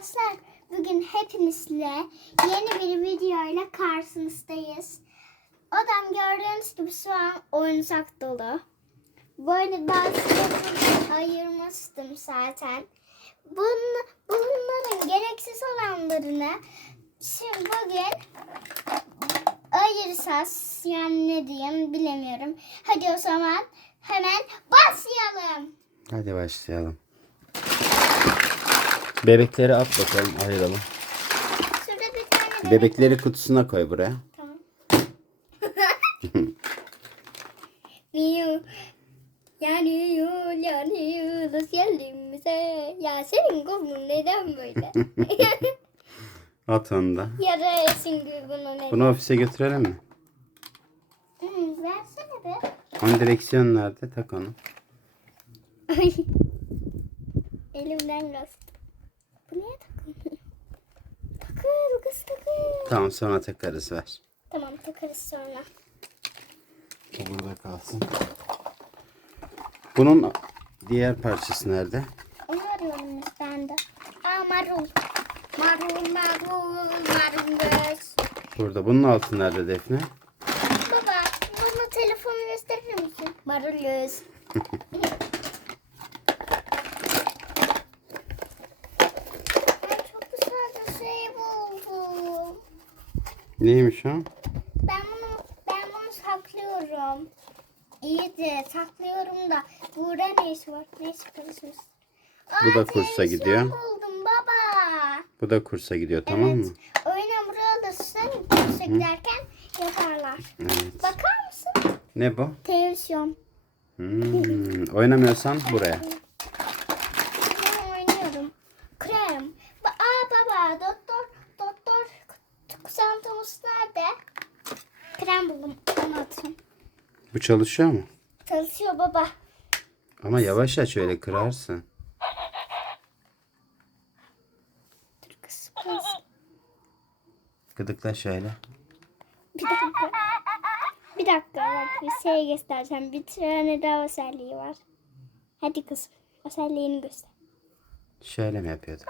Arkadaşlar bugün hepinizle yeni bir videoyla karşınızdayız. Odam gördüğünüz gibi şu an oyuncak dolu. Böyle ben size ayırmıştım zaten. Bun, bunların gereksiz olanlarını şimdi bugün ayıracağız. Yani ne diyeyim bilemiyorum. Hadi o zaman hemen başlayalım. Hadi başlayalım. Bebekleri at bakalım ayıralım. Şurada bir tane bebek Bebekleri kutusuna koy buraya. Tamam. Miu. Yanıyor, yanıyoruz yerimize. Ya senin kolun neden böyle? At onu da. Yarayasın gibi bunu neden? Bunu ofise götürelim mi? Hmm, versene be. Onun direksiyon nerede? Tak onu. Elimden kaçtı. Bu niye takılmıyor? Takıl kız takıl. Tamam sonra takarız ver. Tamam takarız sonra. O burada kalsın. Bunun diğer parçası nerede? Onu arıyorum ben de. Aa marul. Marul marul marul göz. Burada. Bunun altı nerede Defne? Baba bana telefonu gösterir misin? Marul göz. Ben çok güzel bir şey buldum. Neymiş o? Ben bunu ben bunu saklıyorum. İyi de saklıyorum da burada ne işi var? Neyse karışmış. Bu da kursa gidiyor. buldum baba. Bu da kursa gidiyor tamam mı? Evet. Oyuna buraya alırsın. Kursa giderken yaparlar. Evet. Bakar mısın? Ne bu? Televizyon. Hmm, oynamıyorsan buraya. Ben oynuyorum. Krem. Ba Aa baba doktor doktor kusantamız nerede? Krem buldum. Onu atayım. Bu çalışıyor mu? Çalışıyor baba. Ama yavaş aç öyle kırarsın. Dur kız. kız. Gıdıkla şöyle. Bir dakika. Bir dakika bak bir şey göstereceğim. Bir tane daha özelliği var. Hadi kızım. Özelliğini göster. Şöyle mi yapıyorduk?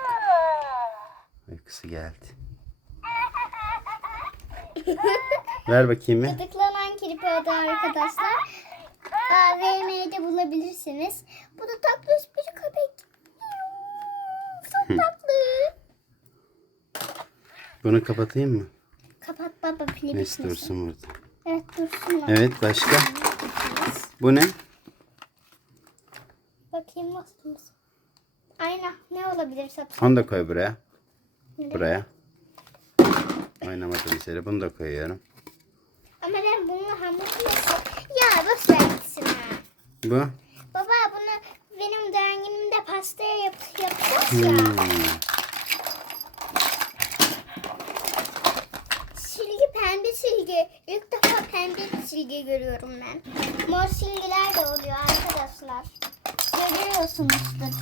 Uykusu geldi. Ver bakayım bir. Gıdıklanan kirpi adı arkadaşlar. AVM'de bulabilirsiniz. Bu da tatlı bir köpek. Çok tatlı. Bunu kapatayım mı? Kapat baba pili Neyse bitmesin. dursun burada. Evet dursun. Evet başka? Bu ne? Bakayım nasıl mısın? Ayna ne olabilir satın? Onu da koy buraya. Buraya. Oynamadığım yere bunu da koyuyorum. Ama ben bunu hamur nasıl? Ya boş ver gitsin ha. Bu? Baba bunu benim günümde pastaya yap yapacağız ya. Hmm. Silgi pembe silgi. İlk defa pembe silgi görüyorum ben. Mor silgiler de oluyor arkadaşlar. Görüyorsunuzdur.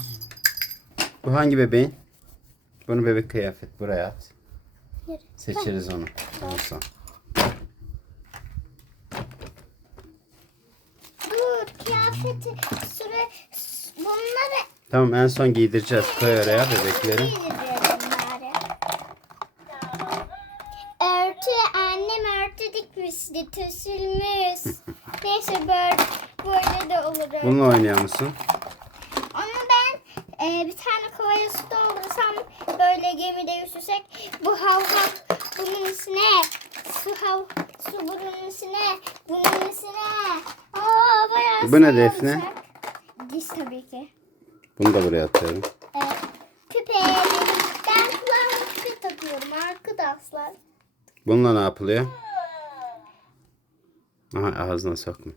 Bu hangi bebeğin? Bunu bebek kıyafet buraya at. Seçeriz onu. Olsa. Dur kıyafeti süre bunları Tamam en son giydireceğiz. Koy oraya bebekleri. Örtü annem örtü dikmişti tüsülmüş. Neyse böyle, böyle de olur. örtü. Bununla oynuyor musun? Onu ben e, bir tane kovaya su doldursam böyle gemide yüzsek bu hav hav bunun içine su hav su bunun içine bunun içine. Aa bayağı Bu ne Defne? olacak. Diş tabii ki. Bunu da buraya atıyorum. Evet. Ben kulağıma küpe takıyorum arkadaşlar. Bununla ne yapılıyor? Aha ağzına sokma.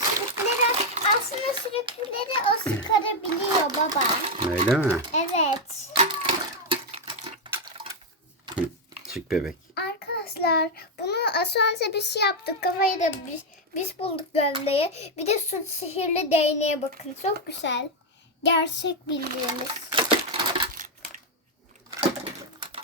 Sürükleri aslında sürükleri o sıkarabiliyor baba. Öyle mi? Evet. Çık bebek. Arkadaşlar bunu az önce bir şey yaptık. Kafayı da biz, biz bulduk gövdeyi. Bir de su sihirli değneğe bakın. Çok güzel. Gerçek bildiğimiz.